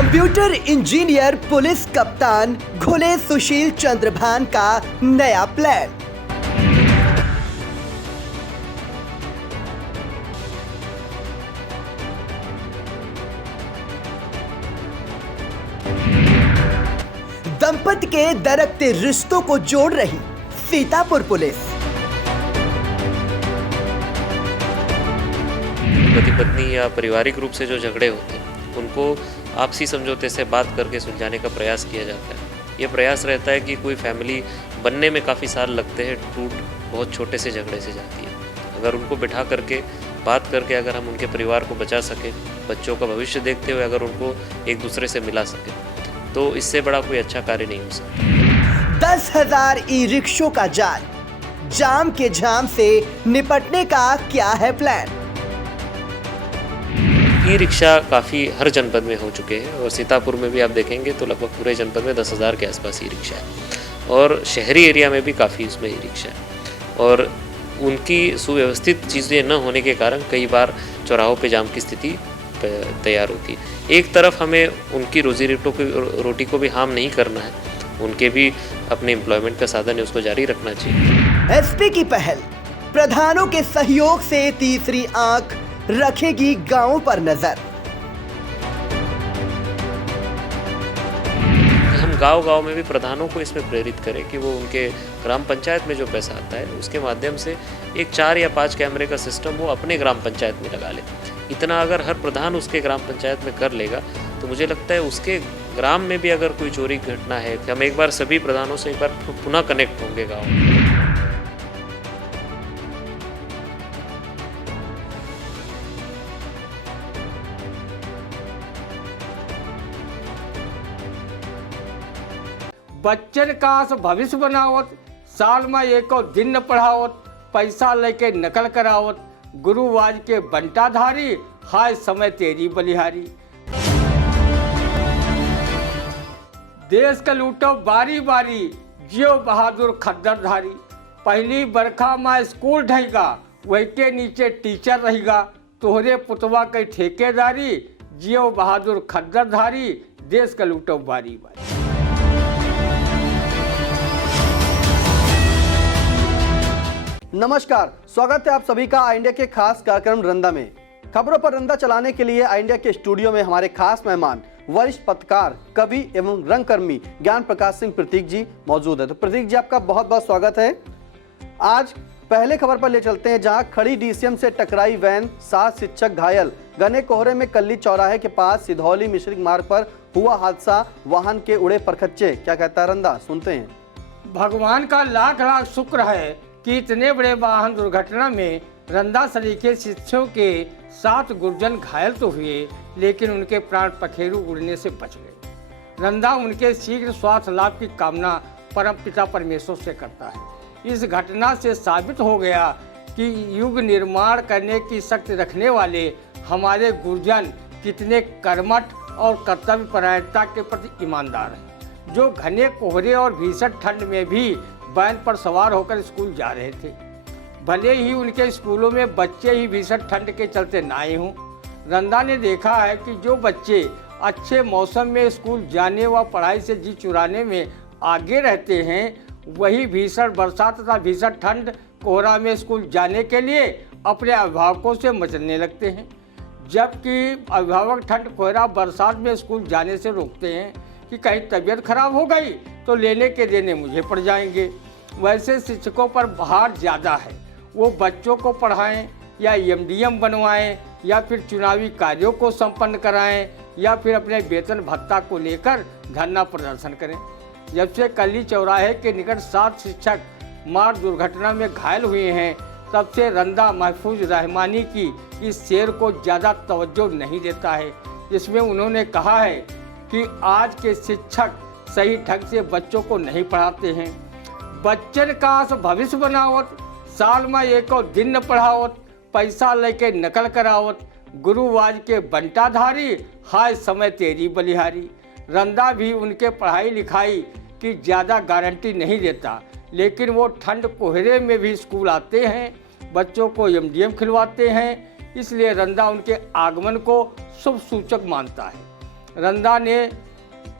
Computer engineer police कप्तान घुले सुशील चंद्रभान का नया प्लान। दंपति के दरकते रिश्तों को जोड़ रही सीतापुर पुलिस। पति पत्नी या पारिवारिक रूप से जो झगड़े होते हैं उनको आपसी समझौते से बात करके सुलझाने का प्रयास किया जाता है। ये प्रयास रहता है कि कोई फैमिली बनने में काफ़ी साल लगते हैं, टूट बहुत छोटे से झगड़े से जाती है। अगर उनको बिठा करके बात करके अगर हम उनके परिवार को बचा सकें, बच्चों का भविष्य देखते हुए अगर उनको एक दूसरे से मिला सकें, तो इससे बड़ा कोई अच्छा कार्य नहीं हो सकता। 10,000 ई रिक्शों का जाल, जाम के झाम से निपटने का क्या है प्लान? ई रिक्शा काफ़ी हर जनपद में हो चुके हैं और सीतापुर में भी आप देखेंगे तो लगभग पूरे जनपद में 10,000 के आसपास ई रिक्शा है और शहरी एरिया में भी काफ़ी उसमें ई रिक्शा है। और उनकी सुव्यवस्थित चीज़ें न होने के कारण कई बार चौराहों पे जाम की स्थिति तैयार होती है। एक तरफ हमें उनकी रोटी को भी हार्म नहीं करना है, उनके भी अपने एम्प्लॉयमेंट का साधन है उसको जारी रखना चाहिए। एसपी की पहल, प्रधानों के सहयोग से तीसरी आंख रखेगी गांवों पर नजर। हम गांव-गांव में भी प्रधानों को इसमें प्रेरित करें कि वो उनके ग्राम पंचायत में जो पैसा आता है उसके माध्यम से एक 4 या 5 कैमरे का सिस्टम वो अपने ग्राम पंचायत में लगा ले। इतना अगर हर प्रधान उसके ग्राम पंचायत में कर लेगा तो मुझे लगता है उसके ग्राम में भी अगर कोई चोरी की घटना है, हम एक बार सभी प्रधानों से एक बार पुनः कनेक्ट होंगे गाँव में। बच्चन का भविष्य बनावत, साल में एक दिन न पढ़ावत, पैसा लेके नकल करावत, गुरुवाज के बंटाधारी, हाय समय तेरी बलिहारी। देश का लूटो बारी बारी, जियो बहादुर खद्दरधारी। पहली बरखा में स्कूल ढहेगा, वही के नीचे टीचर रहेगा, तोहरे पुतवा के ठेकेदारी, जियो बहादुर खद्दरधारी, देश का लूटो बारी बारी। नमस्कार, स्वागत है आप सभी का आई इंडिया के खास कार्यक्रम रंदा में। खबरों पर रंदा चलाने के लिए आई इंडिया के स्टूडियो में हमारे खास मेहमान वरिष्ठ पत्रकार, कवि एवं रंगकर्मी ज्ञान प्रकाश सिंह प्रतीक जी मौजूद है। तो प्रतीक जी, आपका बहुत बहुत स्वागत है। आज पहले खबर पर ले चलते हैं, जहां खड़ी डीसीएम से टकराई वैन, 7 शिक्षक घायल। घने कोहरे में कल्ली चौराहे के पास सिधौली मिश्रिक मार्ग पर हुआ हादसा, वाहन के उड़े परखच्चे। क्या कहता है रंदा, सुनते हैं। भगवान का लाख लाख शुक्र है कि इतने बड़े वाहन दुर्घटना में रंदा सरीखे शिक्षकों के 7 गुर्जन घायल तो हुए, लेकिन उनके प्राण पखेरु उड़ने से बच गए। रंदा उनके शीघ्र स्वास्थ्य लाभ की कामना परम पिता परमेश्वर से करता है। इस घटना से साबित हो गया कि युग निर्माण करने की शक्ति रखने वाले हमारे गुर्जन कितने कर्मठ और कर्तव्यपरायणता के प्रति ईमानदार हैं, जो घने कोहरे और भीषण ठंड में भी वैन पर सवार होकर स्कूल जा रहे थे। भले ही उनके स्कूलों में बच्चे ही भीषण ठंड के चलते ना आए हों, रंदा ने देखा है कि जो बच्चे अच्छे मौसम में स्कूल जाने व पढ़ाई से जी चुराने में आगे रहते हैं, वही भीषण बरसात तथा भीषण ठंड कोहरा में स्कूल जाने के लिए अपने अभिभावकों से मचलने लगते हैं। जबकि अभिभावक ठंड कोहरा बरसात में स्कूल जाने से रोकते हैं कि कहीं तबीयत खराब हो गई तो लेने के देने मुझे पड़ जाएंगे। वैसे शिक्षकों पर भार ज़्यादा है, वो बच्चों को पढ़ाएं या एमडीएम बनवाएं या फिर चुनावी कार्यों को संपन्न कराएं या फिर अपने वेतन भत्ता को लेकर धरना प्रदर्शन करें। जब से कल्ली चौराहे के निकट 7 शिक्षक मार्ग दुर्घटना में घायल हुए हैं, तब से रंदा महफूज रहमानी की इस शेर को ज़्यादा तवज्जो नहीं देता है, जिसमें उन्होंने कहा है कि आज के शिक्षक सही ढंग से बच्चों को नहीं पढ़ाते हैं। बच्चन का भविष्य बनावत, साल में एक दिन न पढ़ावत, पैसा लेके नकल करावत, गुरुवाज के बंटाधारी, हाय समय तेरी बलिहारी। रंदा भी उनके पढ़ाई लिखाई की ज़्यादा गारंटी नहीं देता, लेकिन वो ठंड कोहरे में भी स्कूल आते हैं, बच्चों को एमडीएम खिलवाते हैं। इसलिए रंदा उनके आगमन को शुभ सूचक मानता है। रंदा ने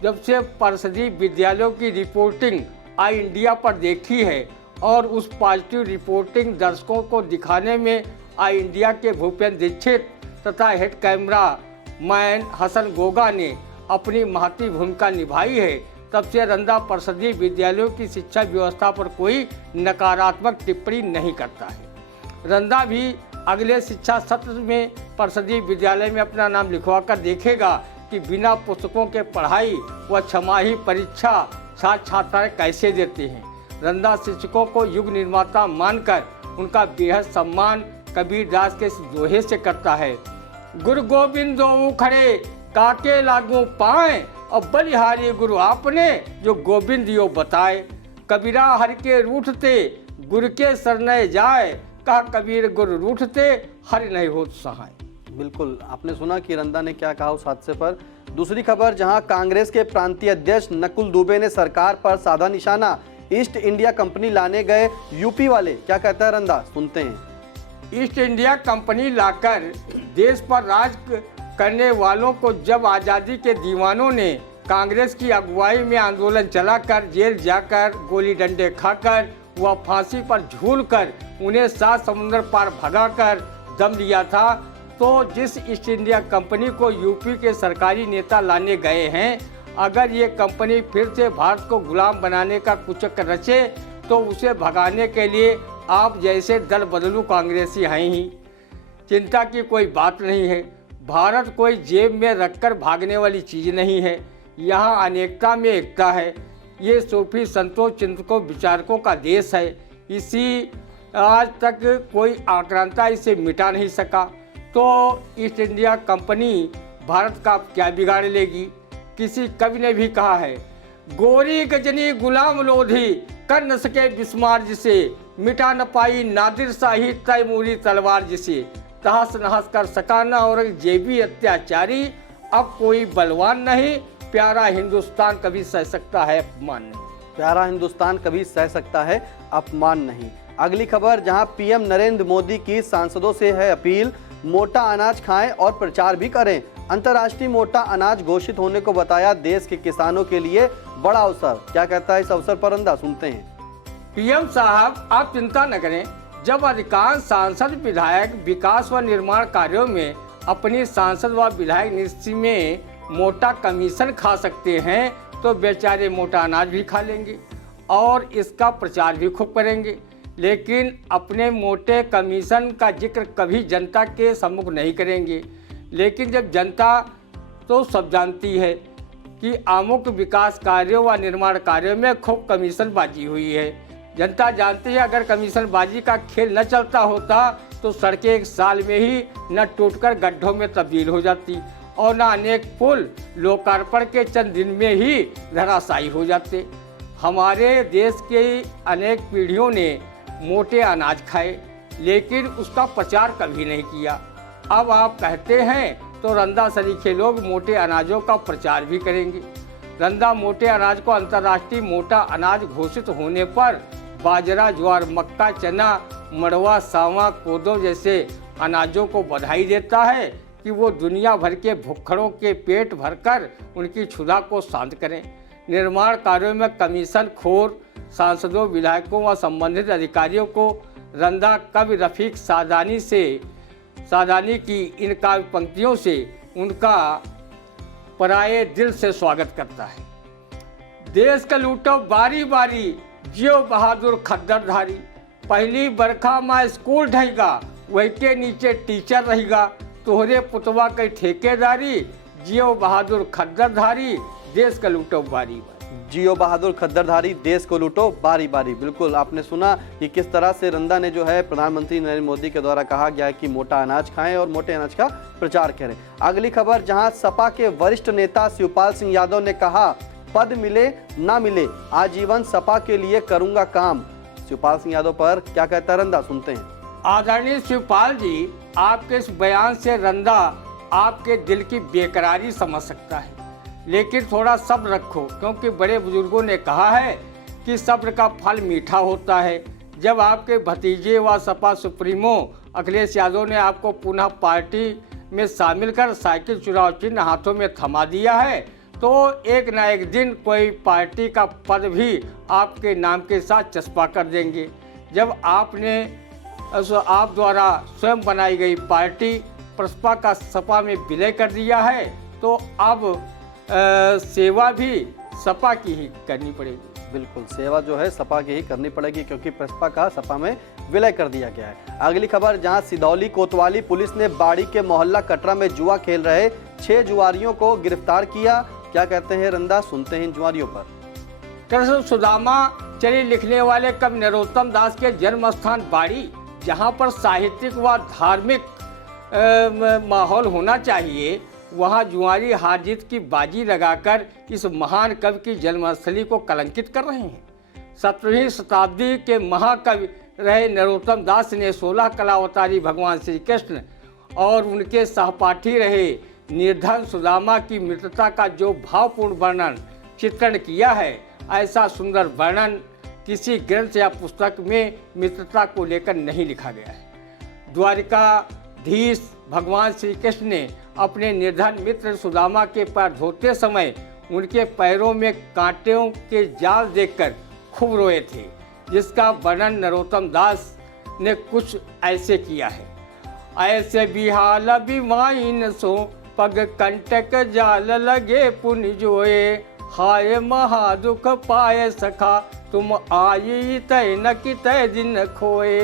जब से परिषदीय विद्यालयों की रिपोर्टिंग आई इंडिया पर देखी है और उस पॉजिटिव रिपोर्टिंग दर्शकों को दिखाने में आई इंडिया के भूपेंद्र दीक्षित तथा head cameraman Hasan Goga ने अपनी महती भूमिका निभाई है, तब से रंदा परिषदीय विद्यालयों की शिक्षा व्यवस्था पर कोई नकारात्मक टिप्पणी नहीं करता है। रंदा भी अगले शिक्षा सत्र में परिषदीय विद्यालय में अपना नाम लिखवा कर देखेगा कि बिना पुस्तकों के पढ़ाई व छमाही परीक्षा छात्र कैसे देते हैं। रंदा शिक्षकों को युग निर्माता मानकर उनका बेहद सम्मान कबीरदास के दोहे से करता है। गुरु गोविंद दो खड़े काके लागू पाए और बलिहारी गुरु आपने जो गोविंद यो बताए। कबीरा हर के रूठते गुरु के शरणय जाए, कहा कबीर गुरु रूठते हर नहीं होत सहाय। बिल्कुल, आपने सुना कि रंदा ने क्या कहा उस हादसे पर। दूसरी खबर, जहां कांग्रेस के प्रांतीय अध्यक्ष नकुल दुबे ने सरकार पर साधा निशाना, ईस्ट इंडिया कंपनी लाने गए यूपी वाले, क्या कहता है रंदा, सुनते हैं। ईस्ट इंडिया कंपनी लाकर देश पर राज करने वालों को जब आज़ादी के दीवानों ने कांग्रेस की अगुवाई में आंदोलन चलाकर जेल जाकर गोली डंडे खाकर व फांसी पर झूलकर उन्हें 7 समुंदर पार भगाकर दम लिया था, तो जिस ईस्ट इंडिया कंपनी को यूपी के सरकारी नेता लाने गए हैं, अगर ये कंपनी फिर से भारत को गुलाम बनाने का कुचक्र रचे तो उसे भगाने के लिए आप जैसे दल बदलू कांग्रेसी हैं ही। चिंता की कोई बात नहीं है। भारत कोई जेब में रखकर भागने वाली चीज़ नहीं है। यहाँ अनेकता में एकता है। ये सूफी संतों चिंतकों विचारकों का देश है। इसी आज तक कोई आक्रांता इसे मिटा नहीं सका, तो ईस्ट इंडिया कंपनी भारत का क्या बिगाड़ लेगी। किसी कवि ने भी कहा है, गोरी गजनी गुलाम लोधी कर न सके बिस्मार जिसे, मिटा न पाई नादिर शाही तैमूरी तलवार जिसे, तहस नहस कर सका न औरंगजेबी अत्याचारी, अब कोई बलवान नहीं, प्यारा हिंदुस्तान कभी सह सकता है अपमान नहीं। प्यारा हिंदुस्तान कभी सह सकता है अपमान नहीं। अगली खबर, जहां पीएम नरेंद्र मोदी की सांसदों से है अपील, मोटा अनाज खाएं और प्रचार भी करें। अंतर्राष्ट्रीय मोटा अनाज घोषित होने को बताया देश के किसानों के लिए बड़ा अवसर, क्या कहता है इस अवसर पर रंदा, सुनते हैं। पीएम साहब, आप चिंता न करें। जब अधिकांश सांसद विधायक विकास व निर्माण कार्यों में अपनी सांसद व विधायक निधि में मोटा कमीशन खा सकते हैं, तो बेचारे मोटा अनाज भी खा लेंगे और इसका प्रचार भी खूब करेंगे, लेकिन अपने मोटे कमीशन का जिक्र कभी जनता के सम्मुख नहीं करेंगे। लेकिन जब जनता तो सब जानती है कि अमुक विकास कार्यों व निर्माण कार्यों में खूब कमीशनबाजी हुई है। जनता जानती है अगर कमीशनबाजी का खेल न चलता होता तो सड़कें 1 साल में ही न टूटकर गड्ढों में तब्दील हो जाती और न अनेक पुल लोकार्पण के चंद दिन में ही धराशायी हो जाते। हमारे देश के अनेक पीढ़ियों ने मोटे अनाज खाए, लेकिन उसका प्रचार कभी नहीं किया। अब आप कहते हैं तो रंदा सरीखे लोग मोटे अनाजों का प्रचार भी करेंगे। रंदा मोटे अनाज को अंतर्राष्ट्रीय मोटा अनाज घोषित होने पर बाजरा, ज्वार, मक्का, चना, मड़वा, सावा, कोदो जैसे अनाजों को बधाई देता है कि वो दुनिया भर के भुक्खड़ों के पेट भरकर उनकी क्षुधा को शांत करें। निर्माण कार्यों में कमीशन खोर सांसदों, विधायकों व संबंधित अधिकारियों को रंदा कवि रफीक सादानी की इन काव्य पंक्तियों से उनका पराये दिल से स्वागत करता है। देश का लूटो बारी बारी, जियो बहादुर खद्दरधारी, पहली बरखा में स्कूल ढहेगा, वही के नीचे टीचर रहेगा, तोहरे पुतवा के ठेकेदारी, जियो बहादुर खद्दरधारी, देश का लूटो बारी बारी। जियो बहादुर खद्दरधारी, देश को लूटो बारी बारी। बिल्कुल, आपने सुना कि किस तरह से रंदा ने जो है प्रधानमंत्री नरेंद्र मोदी के द्वारा कहा गया है कि मोटा अनाज खाएं और मोटे अनाज का प्रचार करें। अगली खबर, जहां सपा के वरिष्ठ नेता शिवपाल सिंह यादव ने कहा, पद मिले ना मिले आजीवन सपा के लिए करूंगा काम। शिवपाल सिंह यादव पर क्या कहता है रंदा, सुनते हैं। आदरणीय शिवपाल जी, आपके इस बयान से रंदा आपके दिल की बेकरारी समझ सकता है, लेकिन थोड़ा सब्र रखो, क्योंकि बड़े बुजुर्गों ने कहा है कि सब्र का फल मीठा होता है। जब आपके भतीजे व सपा सुप्रीमो अखिलेश यादव ने आपको पुनः पार्टी में शामिल कर साइकिल चुनाव चिन्ह हाथों में थमा दिया है तो एक न एक दिन कोई पार्टी का पद भी आपके नाम के साथ चस्पा कर देंगे। जब आप द्वारा स्वयं बनाई गई पार्टी प्रसपा का सपा में विलय कर दिया है तो अब सेवा भी सपा की ही करनी पड़ेगी। बिल्कुल, सेवा जो है सपा की ही करनी पड़ेगी क्योंकि प्रसपा का सपा में विलय कर दिया गया है। अगली खबर, जहां सिदौली कोतवाली पुलिस ने बाड़ी के मोहल्ला कटरा में जुआ खेल रहे 6 जुआरियों को गिरफ्तार किया। क्या कहते हैं रंदा, सुनते हैं इन जुआरियों पर। दरअसल सुदामा चरित्र लिखने वाले कवि नरोत्तम दास के जन्म स्थान बाड़ी, जहाँ पर साहित्यिक व धार्मिक माहौल होना चाहिए, वहाँ जुआरी हार जीत की बाजी लगाकर इस महान कवि की जन्मस्थली को कलंकित कर रहे हैं। 17वीं शताब्दी के महाकवि रहे नरोत्तम दास ने 16 कलावतारी भगवान श्री कृष्ण और उनके सहपाठी रहे निर्धन सुदामा की मित्रता का जो भावपूर्ण वर्णन चित्रण किया है, ऐसा सुंदर वर्णन किसी ग्रंथ या पुस्तक में मित्रता को लेकर नहीं लिखा गया है। द्वारिकाधीश भगवान श्री कृष्ण ने अपने निर्धन मित्र सुदामा के पैर धोते समय उनके पैरों में कांटों के जाल देखकर खूब रोए थे, जिसका वर्णन नरोत्तम दास ने कुछ ऐसे किया है। ऐसे बिहाल बिमाइन सो पग कंटक जाल लगे पुन जोए, हाय महादुख पाए सखा तुम आई तय न कि तय दिन खोए।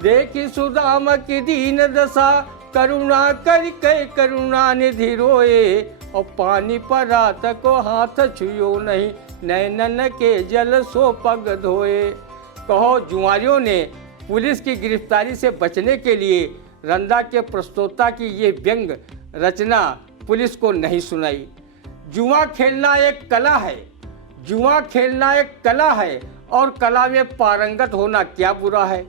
देखी सुदाम की दीन दशा करुणा कर करुणा निधि रोए, और पानी पर रात को हाथ छुयो नहीं नैनन के जल सो पग धोए। कहो जुआरियों ने पुलिस की गिरफ्तारी से बचने के लिए रंदा के प्रस्तोता की ये व्यंग रचना पुलिस को नहीं सुनाई। जुआ खेलना एक कला है, जुआ खेलना एक कला है और कला में पारंगत होना क्या बुरा है।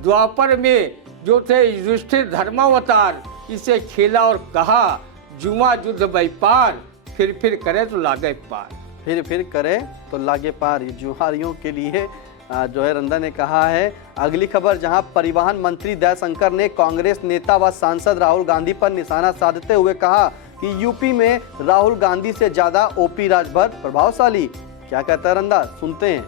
द्वापर में जो थे युधिष्ठिर धर्मावतार, इसे खेला और कहा जुआ युद्ध व्यापार, फिर करे तो लागे पार। फिर करे तो लागे पार, ये जुआरियों के लिए जो है रंदा ने कहा है। अगली खबर, जहां परिवहन मंत्री दयाशंकर ने कांग्रेस नेता व सांसद राहुल गांधी पर निशाना साधते हुए कहा कि यूपी में राहुल गांधी से ज्यादा ओपी राजभर प्रभावशाली। क्या कहता है रंदा, सुनते हैं।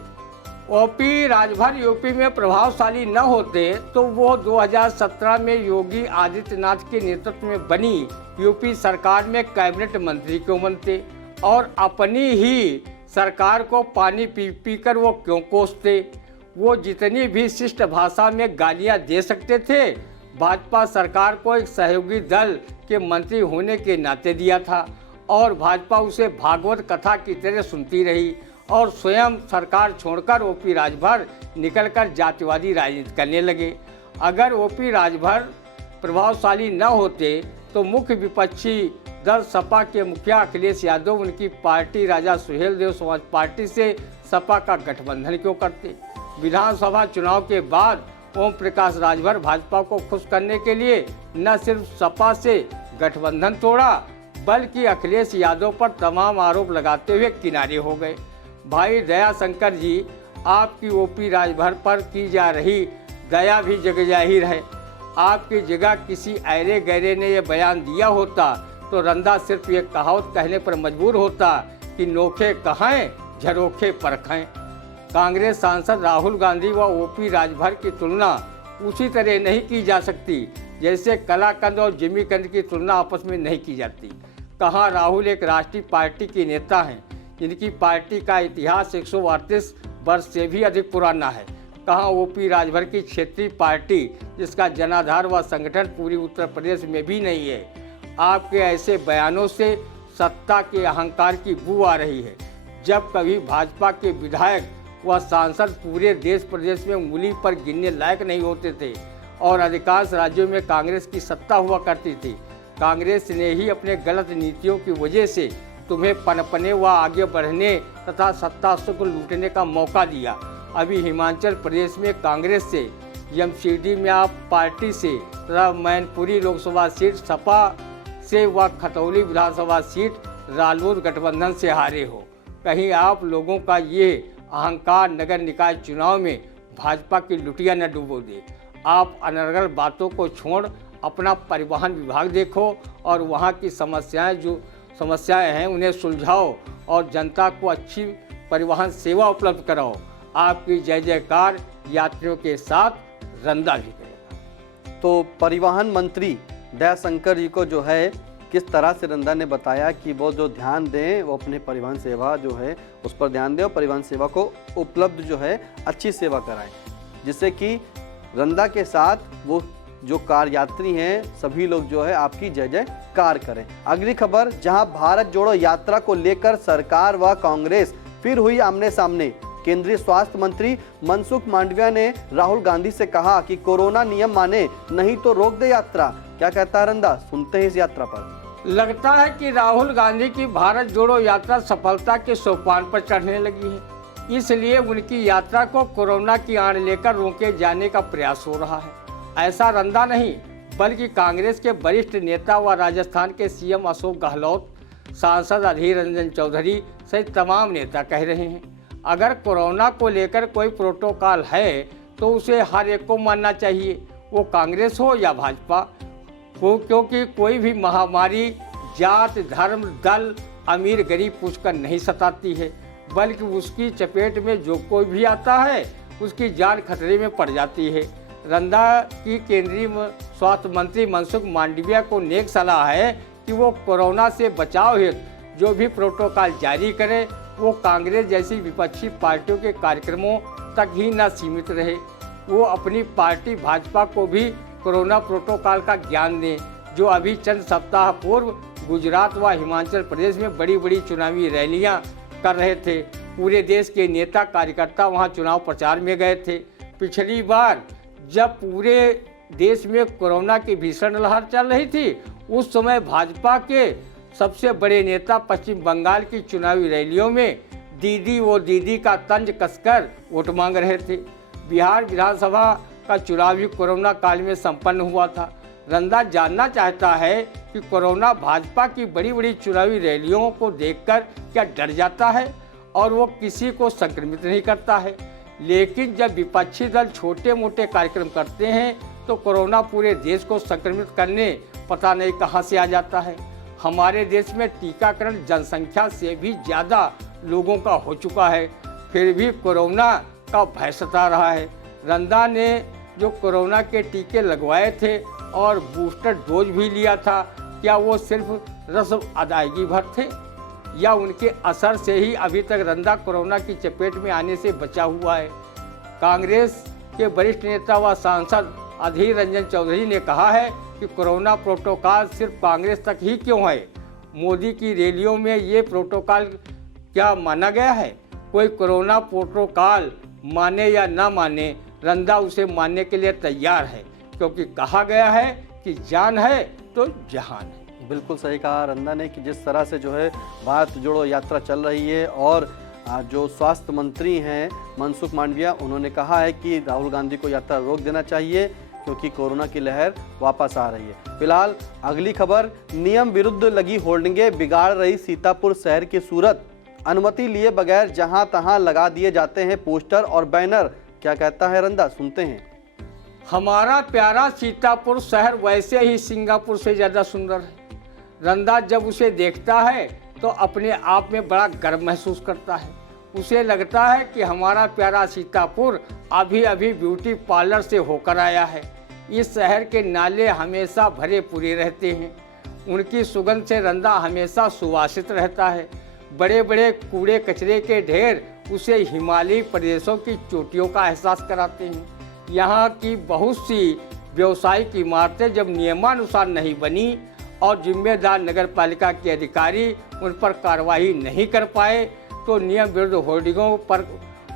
ओपी राजभर यूपी में प्रभावशाली न होते तो वो 2017 में योगी आदित्यनाथ के नेतृत्व में बनी यूपी सरकार में कैबिनेट मंत्री क्यों बनते, और अपनी ही सरकार को पानी पी पी कर वो क्यों कोसते। वो जितनी भी शिष्ट भाषा में गालियां दे सकते थे, भाजपा सरकार को एक सहयोगी दल के मंत्री होने के नाते दिया था और भाजपा उसे भागवत कथा की तरह सुनती रही और स्वयं सरकार छोड़कर ओपी राजभर निकलकर जातिवादी राजनीति करने लगे। अगर ओपी राजभर प्रभावशाली न होते तो मुख्य विपक्षी दल सपा के मुखिया अखिलेश यादव उनकी पार्टी राजा सुहेलदेव समाज पार्टी से सपा का गठबंधन क्यों करते। विधानसभा चुनाव के बाद ओम प्रकाश राजभर भाजपा को खुश करने के लिए न सिर्फ सपा से गठबंधन तोड़ा बल्कि अखिलेश यादव पर तमाम आरोप लगाते हुए किनारे हो गए। भाई दयाशंकर जी, आपकी ओपी राजभर पर की जा रही दया भी जगजाहिर है। आपकी जगह किसी ऐरे गैरे ने यह बयान दिया होता तो रंदा सिर्फ ये कहावत कहने पर मजबूर होता कि नोखे कहें झरोखे परखें। कांग्रेस सांसद राहुल गांधी व ओपी राजभर की तुलना उसी तरह नहीं की जा सकती जैसे कलाकंद और जिमीकंद की तुलना आपस में नहीं की जाती। कहाँ राहुल एक राष्ट्रीय पार्टी के नेता हैं जिनकी पार्टी का इतिहास 138 वर्ष से भी अधिक पुराना है। कहाँ ओपी राजभर की क्षेत्रीय पार्टी जिसका जनाधार व संगठन पूरी उत्तर प्रदेश में भी नहीं है। आपके ऐसे बयानों से सत्ता के अहंकार की बू आ रही है। जब कभी भाजपा के विधायक व सांसद पूरे देश प्रदेश में उंगली पर गिनने लायक नहीं होते थे और अधिकांश राज्यों में कांग्रेस की सत्ता हुआ करती थी। कांग्रेस ने ही अपने गलत नीतियों की वजह से तुम्हें पनपने व आगे बढ़ने तथा सत्ता सुख लूटने का मौका दिया। अभी हिमाचल प्रदेश में कांग्रेस से, एमसीडी में आप पार्टी से तथा मैनपुरी लोकसभा सीट सपा से व खतौली विधानसभा सीट रालोद गठबंधन से हारे हो। कहीं आप लोगों का ये अहंकार नगर निकाय चुनाव में भाजपा की लुटिया न डुबो दे। आप अनर्गल बातों को छोड़ अपना परिवहन विभाग देखो और वहाँ की समस्याएं हैं उन्हें सुलझाओ और जनता को अच्छी परिवहन सेवा उपलब्ध कराओ। आपकी जय जयकार यात्रियों के साथ रंदा भी करेगा। तो परिवहन मंत्री दयाशंकर जी को जो है किस तरह से रंदा ने बताया कि वो जो ध्यान दें वो अपने परिवहन सेवा जो है उस पर ध्यान दें और परिवहन सेवा को उपलब्ध जो है अच्छी सेवा कराएं, जिससे कि रंदा के साथ वो जो कार यात्री हैं सभी लोग जो है आपकी जय जयकार करें। अगली खबर, जहां भारत जोड़ो यात्रा को लेकर सरकार व कांग्रेस फिर हुई आमने सामने। केंद्रीय स्वास्थ्य मंत्री मनसुख मांडविया ने राहुल गांधी से कहा कि कोरोना नियम माने नहीं तो रोक दे यात्रा। क्या कहता है रंदा, सुनते हैं इस यात्रा पर। लगता है कि राहुल गांधी की भारत जोड़ो यात्रा सफलता के सोपान पर चढ़ने लगी है, इसलिए उनकी यात्रा को कोरोना की आड़ लेकर रोके जाने का प्रयास हो रहा है। ऐसा रंदा नहीं बल्कि कांग्रेस के वरिष्ठ नेता व राजस्थान के सीएम अशोक गहलोत, सांसद अधीर रंजन चौधरी सहित तमाम नेता कह रहे हैं। अगर कोरोना को लेकर कोई प्रोटोकॉल है तो उसे हर एक को मानना चाहिए, वो कांग्रेस हो या भाजपा को, क्योंकि कोई भी महामारी जात धर्म दल अमीर गरीब पूछकर नहीं सताती है, बल्कि उसकी चपेट में जो कोई भी आता है उसकी जान खतरे में पड़ जाती है। रंदा की केंद्रीय स्वास्थ्य मंत्री मनसुख मांडविया को नेक सलाह है कि वो कोरोना से बचाव हेतु जो भी प्रोटोकॉल जारी करे वो कांग्रेस जैसी विपक्षी पार्टियों के कार्यक्रमों तक ही न सीमित रहे। वो अपनी पार्टी भाजपा को भी कोरोना प्रोटोकॉल का ज्ञान दें, जो अभी चंद सप्ताह पूर्व गुजरात व हिमाचल प्रदेश में बड़ी बड़ी चुनावी रैलियां कर रहे थे। पूरे देश के नेता कार्यकर्ता वहां चुनाव प्रचार में गए थे। पिछली बार जब पूरे देश में कोरोना की भीषण लहर चल रही थी उस समय भाजपा के सबसे बड़े नेता पश्चिम बंगाल की चुनावी रैलियों में दीदी वो दीदी का तंज कसकर वोट मांग रहे थे। बिहार विधानसभा का चुनाव भी कोरोना काल में संपन्न हुआ था। रंदा जानना चाहता है कि कोरोना भाजपा की बड़ी बड़ी चुनावी रैलियों को देखकर क्या डर जाता है और वो किसी को संक्रमित नहीं करता है, लेकिन जब विपक्षी दल छोटे मोटे कार्यक्रम करते हैं तो कोरोना पूरे देश को संक्रमित करने पता नहीं कहां से आ जाता है। हमारे देश में टीकाकरण जनसंख्या से भी ज़्यादा लोगों का हो चुका है, फिर भी कोरोना का भय सता रहा है। रंदा ने जो कोरोना के टीके लगवाए थे और बूस्टर डोज भी लिया था, क्या वो सिर्फ रस्म अदायगी भर थे या उनके असर से ही अभी तक रंदा कोरोना की चपेट में आने से बचा हुआ है। कांग्रेस के वरिष्ठ नेता व सांसद अधीर रंजन चौधरी ने कहा है कि कोरोना प्रोटोकॉल सिर्फ कांग्रेस तक ही क्यों है, मोदी की रैलियों में ये प्रोटोकॉल क्या माना गया है। कोई कोरोना प्रोटोकॉल माने या ना माने, रंदा उसे मानने के लिए तैयार है, क्योंकि कहा गया है कि जान है तो जहान है। बिल्कुल सही कहा रंदा ने कि जिस तरह से जो है भारत जोड़ो यात्रा चल रही है और जो स्वास्थ्य मंत्री हैं मनसुख मांडविया, उन्होंने कहा है कि राहुल गांधी को यात्रा रोक देना चाहिए क्योंकि कोरोना की लहर वापस आ रही है। फिलहाल अगली खबर, नियम विरुद्ध लगी होर्डिंगें बिगाड़ रही सीतापुर शहर की सूरत। अनुमति लिए बगैर जहां तहां लगा दिए जाते हैं पोस्टर और बैनर। क्या कहता है रंदा, सुनते हैं। हमारा प्यारा सीतापुर शहर वैसे ही सिंगापुर से ज़्यादा सुंदर है। रंदा जब उसे देखता है तो अपने आप में बड़ा गर्व महसूस करता है। उसे लगता है कि हमारा प्यारा सीतापुर अभी अभी ब्यूटी पार्लर से होकर आया है। इस शहर के नाले हमेशा भरे पूरे रहते हैं, उनकी सुगंध से रंदा हमेशा सुवासित रहता है। बड़े बड़े कूड़े कचरे के ढेर उसे हिमालयी प्रदेशों की चोटियों का एहसास कराते हैं। यहाँ की बहुत सी व्यावसायिक इमारतें जब नियमानुसार नहीं बनी और जिम्मेदार नगरपालिका के अधिकारी उन पर कार्रवाई नहीं कर पाए तो नियम विरुद्ध होर्डिंगों पर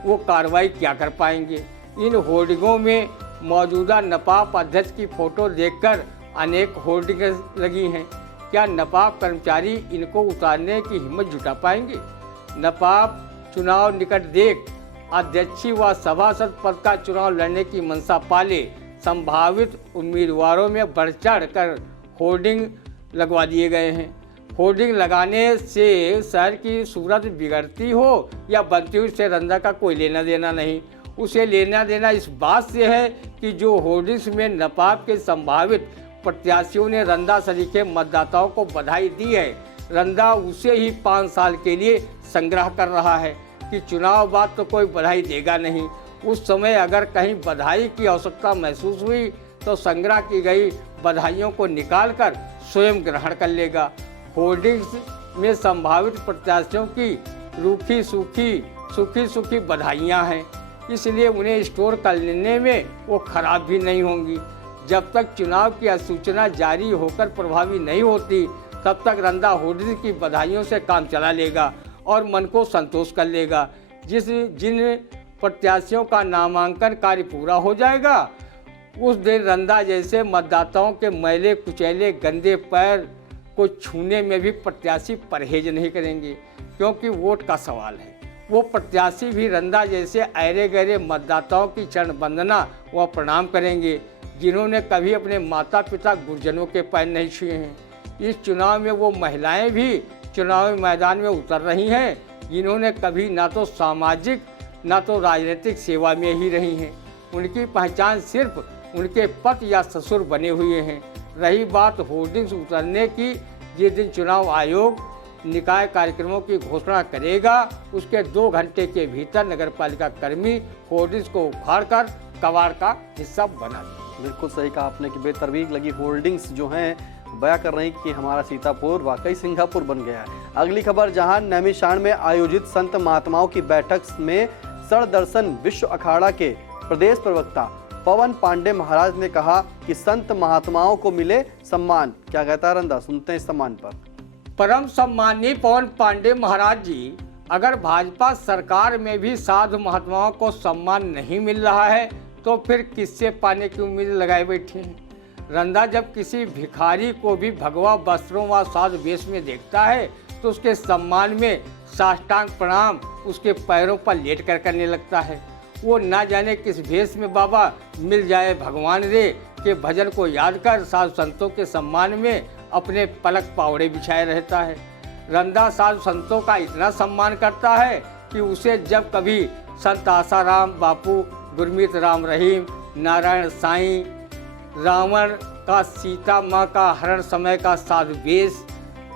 वो कार्रवाई क्या कर पाएंगे। इन होर्डिंगों में मौजूदा नपाप अध्यक्ष की फ़ोटो देखकर अनेक होर्डिंग्स लगी हैं। क्या नपाप कर्मचारी इनको उतारने की हिम्मत जुटा पाएंगे। नपाप चुनाव निकट देख अध्यक्षी व सभासद पद का चुनाव लड़ने की मंशा पाले संभावित उम्मीदवारों में बढ़ चढ़ कर होर्डिंग लगवा दिए गए हैं। होर्डिंग लगाने से शहर की सूरत बिगड़ती हो या बनती हुई से रंदा का कोई लेना देना नहीं। उसे लेना देना इस बात से है कि जो होर्डिंग्स में नपाप के संभावित प्रत्याशियों ने रंदासरी के मतदाताओं को बधाई दी है। रंदा उसे ही 5 साल के लिए संग्रह कर रहा है कि चुनाव बाद तो कोई बधाई देगा नहीं। उस समय अगर कहीं बधाई की आवश्यकता महसूस हुई तो संग्रह की गई बधाइयों को निकालकर स्वयं ग्रहण कर लेगा। होर्डिंग्स में संभावित प्रत्याशियों की रूखी सूखी बधाइयाँ हैं, इसलिए उन्हें स्टोर कर लेने में वो खराब भी नहीं होंगी। जब तक चुनाव की अधिसूचना जारी होकर प्रभावी नहीं होती तब तक रंदा होर्डिंग्स की बधाइयों से काम चला लेगा और मन को संतोष कर लेगा। जिन प्रत्याशियों का नामांकन कार्य पूरा हो जाएगा उस दिन रंदा जैसे मतदाताओं के मैले कुचैले गंदे पैर को छूने में भी प्रत्याशी परहेज नहीं करेंगे, क्योंकि वोट का सवाल है। वो प्रत्याशी भी रंदा जैसे ऐरे गहरे मतदाताओं की चरण वंदना व प्रणाम करेंगे, जिन्होंने कभी अपने माता पिता गुरुजनों के पैर नहीं छुए हैं। इस चुनाव में वो महिलाएं भी चुनावी मैदान में उतर रही हैं, जिन्होंने कभी ना तो सामाजिक ना तो राजनीतिक सेवा में ही रही हैं। उनकी पहचान सिर्फ उनके पति या ससुर बने हुए हैं। रही बात होर्डिंग्स उतरने की, जिस दिन चुनाव आयोग निकाय कार्यक्रमों की घोषणा करेगा उसके 2 घंटे के भीतर नगरपालिका कर्मी होर्डिंग्स को उखाड़कर कबाड़ का हिस्सा बना दें। बिल्कुल सही कहा आपने कि बेतरतीब लगी होर्डिंग्स जो हैं बयां कर रही कि हमारा सीतापुर वाकई सिंगापुर बन गया है। अगली खबर, जहां नैमिषारण्य में आयोजित संत महात्माओं की बैठक में सड़दर्शन विश्व अखाड़ा के प्रदेश प्रवक्ता पवन पांडे महाराज ने कहा कि संत महात्माओं को मिले सम्मान। क्या कहता है रंदा, सुनते हैं इस सम्मान पर। परम सम्मानीय पवन पांडे महाराज जी, अगर भाजपा सरकार में भी साधु महात्माओं को सम्मान नहीं मिल रहा है तो फिर किससे पाने की उम्मीद लगाए बैठे हैं। रंदा जब किसी भिखारी को भी भगवा वस्त्रों व साधु वेश में देखता है तो उसके सम्मान में साष्टांग प्रणाम उसके पैरों पर लेट कर करने लगता है। वो ना जाने किस भेष में बाबा मिल जाए भगवान रे के भजन को याद कर साधु संतों के सम्मान में अपने पलक पावड़े बिछाए रहता है। रंदा साधु संतों का इतना सम्मान करता है कि उसे जब कभी संत आसाराम बापू, गुरमीत राम रहीम, नारायण साईं, रावण का सीता माँ का हरण समय का साधु वेश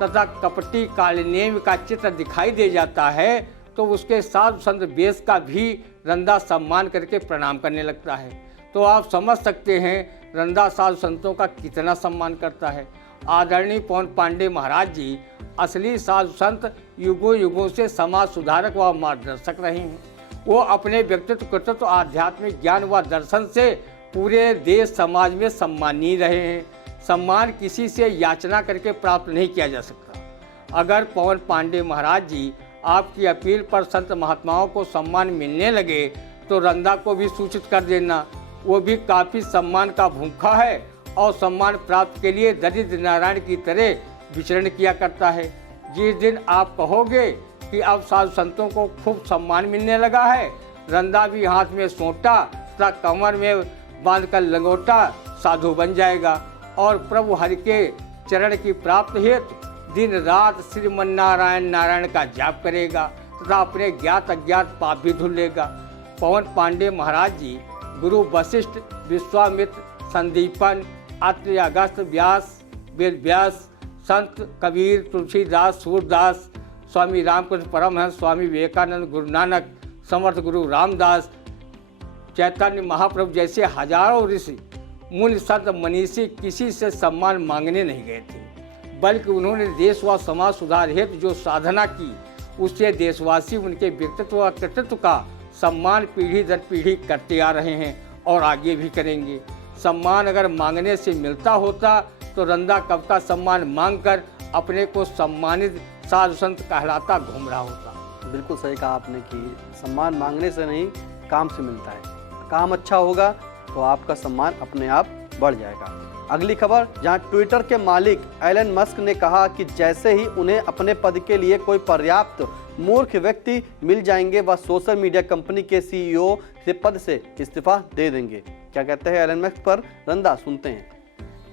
तथा कपटी कालनेम का चित्र दिखाई दे जाता है तो उसके साधु संत वेश का भी रंदा सम्मान करके प्रणाम करने लगता है। तो आप समझ सकते हैं रंदा साधु संतों का कितना सम्मान करता है। आदरणीय पवन पांडे महाराज जी असली साधु संत युगों युगों से समाज सुधारक व मार्गदर्शक रहे हैं। वो अपने व्यक्तित्व, कृतित्व, आध्यात्मिक ज्ञान व दर्शन से पूरे देश समाज में सम्मानीय रहे हैं। सम्मान किसी से याचना करके प्राप्त नहीं किया जा सकता। अगर पवन पांडे महाराज जी आपकी अपील पर संत महात्माओं को सम्मान मिलने लगे तो रंदा को भी सूचित कर देना। वो भी काफ़ी सम्मान का भूखा है और सम्मान प्राप्त के लिए दरिद्र नारायण की तरह विचरण किया करता है। जिस दिन आप कहोगे कि अब साधु संतों को खूब सम्मान मिलने लगा है, रंदा भी हाथ में सोंटा तथा कमर में बांधकर लंगोटा साधु बन जाएगा और प्रभु हरि के चरण की प्राप्ति हेतु दिन रात श्रीमन्नारायण नारायण का जाप करेगा तथा अपने ज्ञात अज्ञात पाप भी धुल लेगा। पवन पांडे महाराज जी गुरु वशिष्ठ, विश्वामित्र, संदीपन, अत्रि, अगस्त, व्यास, वेद व्यास, संत कबीर, तुलसीदास, सूरदास, स्वामी रामकृष्ण परमहंस, स्वामी विवेकानंद, गुरु नानक, समर्थ गुरु रामदास, चैतन्य महाप्रभु जैसे हजारों ऋषि, मुनि, संत, मनीषी किसी से सम्मान मांगने नहीं गए थे, बल्कि उन्होंने देश व समाज सुधार हेतु जो साधना की उससे देशवासी उनके व्यक्तित्व व कृतित्व का सम्मान पीढ़ी दर पीढ़ी करते आ रहे हैं और आगे भी करेंगे। सम्मान अगर मांगने से मिलता होता तो रंदा कब का सम्मान मांगकर अपने को सम्मानित साधु संत कहलाता घूम रहा होता। बिल्कुल सही कहा आपने कि सम्मान मांगने से नहीं, काम से मिलता है। काम अच्छा होगा तो आपका सम्मान अपने आप बढ़ जाएगा। अगली खबर, जहां ट्विटर के मालिक एलन मस्क ने कहा कि जैसे ही उन्हें अपने पद के लिए कोई पर्याप्त मूर्ख व्यक्ति मिल जाएंगे वह सोशल मीडिया कंपनी के सीईओ से पद से इस्तीफा दे देंगे। क्या कहते हैं एलन मस्क पर, रंदा सुनते हैं।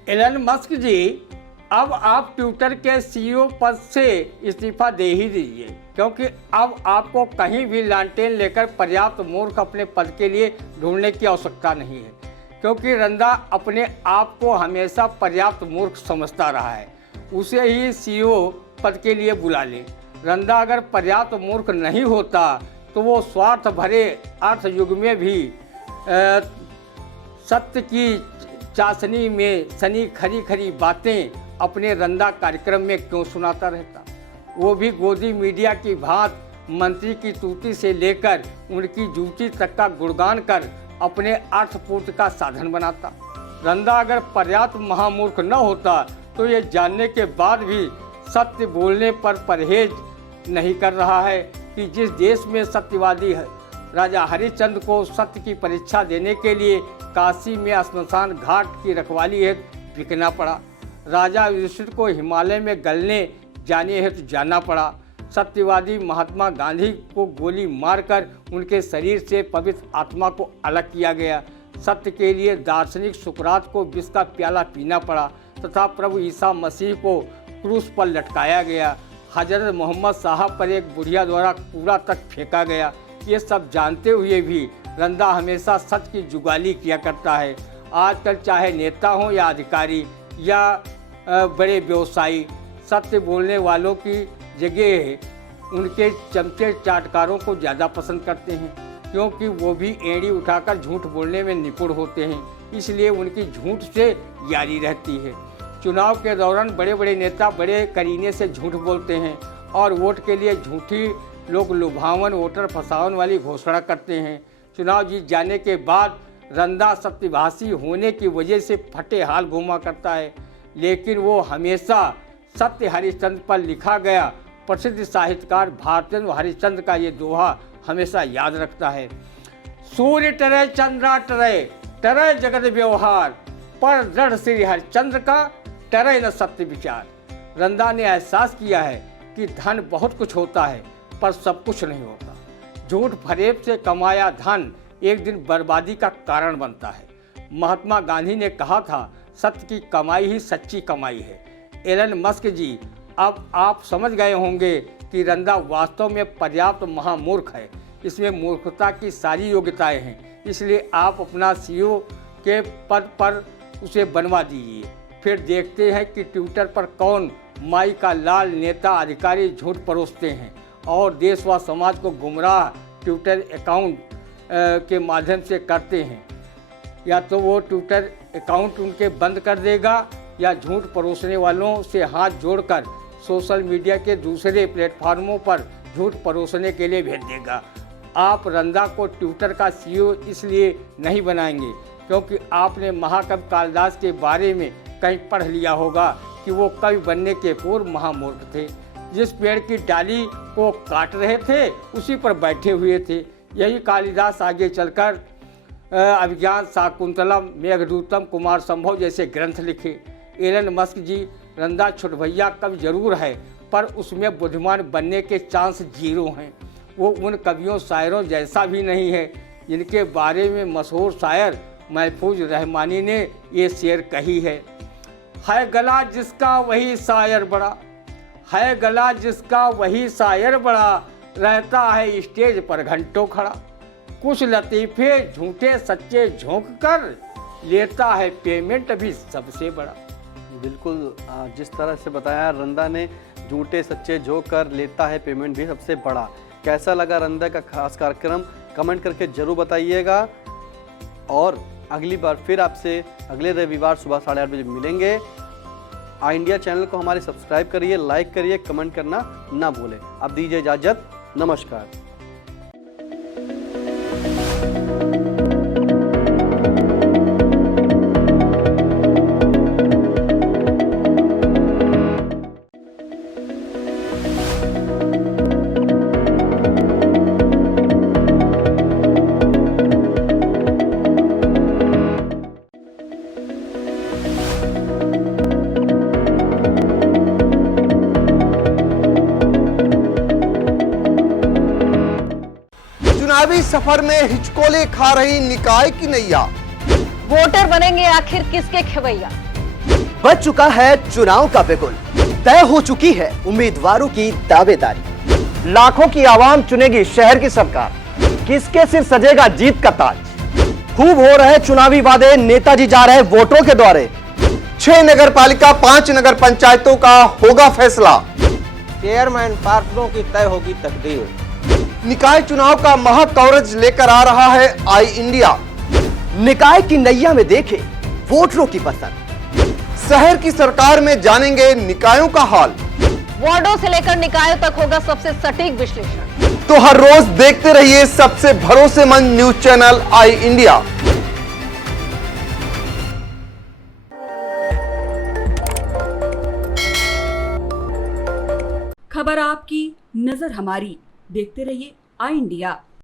एलन मस्क जी, अब आप ट्विटर के सीईओ पद से इस्तीफा दे ही दीजिए, क्योंकि अब आपको कहीं भी लालटेन लेकर पर्याप्त मूर्ख अपने पद के लिए ढूंढने की आवश्यकता नहीं है, क्योंकि रंदा अपने आप को हमेशा पर्याप्त मूर्ख समझता रहा है। उसे ही सीईओ पद के लिए बुला ले। रंदा अगर पर्याप्त मूर्ख नहीं होता तो वो स्वार्थ भरे अर्थ युग में भी सत्य की चाशनी में सनी खरी खरी बातें अपने रंदा कार्यक्रम में क्यों सुनाता रहता। वो भी गोदी मीडिया की भांत मंत्री की तूती से लेकर उनकी जूती तक का गुणगान कर अपने अर्थपूर्ति का साधन बनाता। रंदा अगर पर्याप्त महामूर्ख न होता तो ये जानने के बाद भी सत्य बोलने पर परहेज नहीं कर रहा है कि जिस देश में सत्यवादी राजा हरिश्चंद्र को सत्य की परीक्षा देने के लिए काशी में श्मशान घाट की रखवाली हेतु बिकना पड़ा। राजा युधिष्ठिर को हिमालय में गलने जाने हेतु जाना पड़ा। सत्यवादी महात्मा गांधी को गोली मारकर उनके शरीर से पवित्र आत्मा को अलग किया गया। सत्य के लिए दार्शनिक सुकरात को विष का प्याला पीना पड़ा तथा प्रभु ईसा मसीह को क्रूस पर लटकाया गया। हजरत मोहम्मद साहब पर एक बुढ़िया द्वारा कूड़ा तक फेंका गया। ये सब जानते हुए भी रंदा हमेशा सच की जुगाली किया करता है। आजकल चाहे नेता हों या अधिकारी या बड़े व्यवसायी, सत्य बोलने वालों की जगह उनके चमचे चाटकारों को ज़्यादा पसंद करते हैं, क्योंकि वो भी एड़ी उठाकर झूठ बोलने में निपुण होते हैं, इसलिए उनकी झूठ से यारी रहती है। चुनाव के दौरान बड़े बड़े नेता बड़े करीने से झूठ बोलते हैं और वोट के लिए झूठी लोग लुभावन वोटर फंसावन वाली घोषणा करते हैं। चुनाव जीत जाने के बाद रंदा सत्यभाषी होने की वजह से फटे हाल घूमा करता है, लेकिन वो हमेशा सत्य हरिश्चंद्र पर लिखा गया प्रसिद्ध साहित्यकार भारतेंदु हरिश्चंद्र का ये दोहा हमेशा याद रखता है। सूर्य टरे चंद्रा टरे, टरे जगत व्यवहार, पर दृढ़ श्री हरिश्चंद्र का टरे न सत्य विचार। रंदा ने एहसास किया है कि धन बहुत कुछ होता है पर सब कुछ नहीं होता। झूठ फरेब से कमाया धन एक दिन बर्बादी का कारण बनता है। महात्मा गांधी ने कहा था, सत्य की कमाई ही सच्ची कमाई है। एलन मस्क जी, अब आप समझ गए होंगे कि रंदा वास्तव में पर्याप्त महामूर्ख है। इसमें मूर्खता की सारी योग्यताएं हैं, इसलिए आप अपना सीईओ के पद पर उसे बनवा दीजिए। फिर देखते हैं कि ट्विटर पर कौन माई का लाल नेता अधिकारी झूठ परोसते हैं और देश व समाज को गुमराह ट्विटर अकाउंट के माध्यम से करते हैं। या तो वो ट्विटर अकाउंट उनके बंद कर देगा या झूठ परोसने वालों से हाथ जोड़कर सोशल मीडिया के दूसरे प्लेटफार्मों पर झूठ परोसने के लिए भेज देगा। आप रंदा को ट्विटर का सीईओ इसलिए नहीं बनाएंगे क्योंकि आपने महाकवि कालिदास के बारे में कहीं पढ़ लिया होगा कि वो कवि बनने के पूर्व महामूर्ख थे। जिस पेड़ की डाली को काट रहे थे उसी पर बैठे हुए थे। यही कालिदास आगे चलकर अभिज्ञान, शाकुंतलम, मेघदूतम, कुमार संभव जैसे ग्रंथ लिखे। एलन मस्क जी, रंदा छुटभैया कवि जरूर है पर उसमें बुद्धिमान बनने के चांस 0 हैं। वो उन कवियों शायरों जैसा भी नहीं है जिनके बारे में मशहूर शायर महफूज रहमानी ने ये शेर कही है गला जिसका वही शायर बड़ा, है गला जिसका वही शायर बड़ा, रहता है स्टेज पर घंटों खड़ा। कुछ लतीफ़े झूठे सच्चे झोंक कर, लेता है पेमेंट भी सबसे बड़ा। बिल्कुल जिस तरह से बताया रंदा ने, झूठे सच्चे झोंक कर लेता है पेमेंट भी सबसे बड़ा। कैसा लगा रंदा का खास कार्यक्रम कमेंट करके जरूर बताइएगा। और अगली बार फिर आपसे अगले रविवार सुबह 8:30 बजे मिलेंगे। इंडिया चैनल को हमारे सब्सक्राइब करिए, लाइक करिए, कमेंट करना ना भूलें। अब दीजिए इजाजत, नमस्कार। चुनावी सफर में हिचकोले खा रही निकाय की नैया। वोटर बनेंगे आखिर किसके खेवैया। बच चुका है चुनाव का बिगुल, तय हो चुकी है उम्मीदवारों की दावेदारी। लाखों की आवाम चुनेगी शहर की सरकार, किसके सिर सजेगा जीत का ताज। खूब हो रहे चुनावी वादे, नेताजी जा रहे वोटरों के द्वारे। 6 नगर पालिका 5 नगर पंचायतों का होगा फैसला। चेयरमैन पार्षदों की तय होगी तकदीर। निकाय चुनाव का महा कवरेज लेकर आ रहा है आई इंडिया। निकाय की नैया में देखे वोटरों की पसंद। शहर की सरकार में जानेंगे निकायों का हाल। वार्डों से लेकर निकायों तक होगा सबसे सटीक विश्लेषण। तो हर रोज देखते रहिए सबसे भरोसेमंद न्यूज चैनल आई इंडिया। खबर आपकी, नजर हमारी। देखते रहिए आई इंडिया।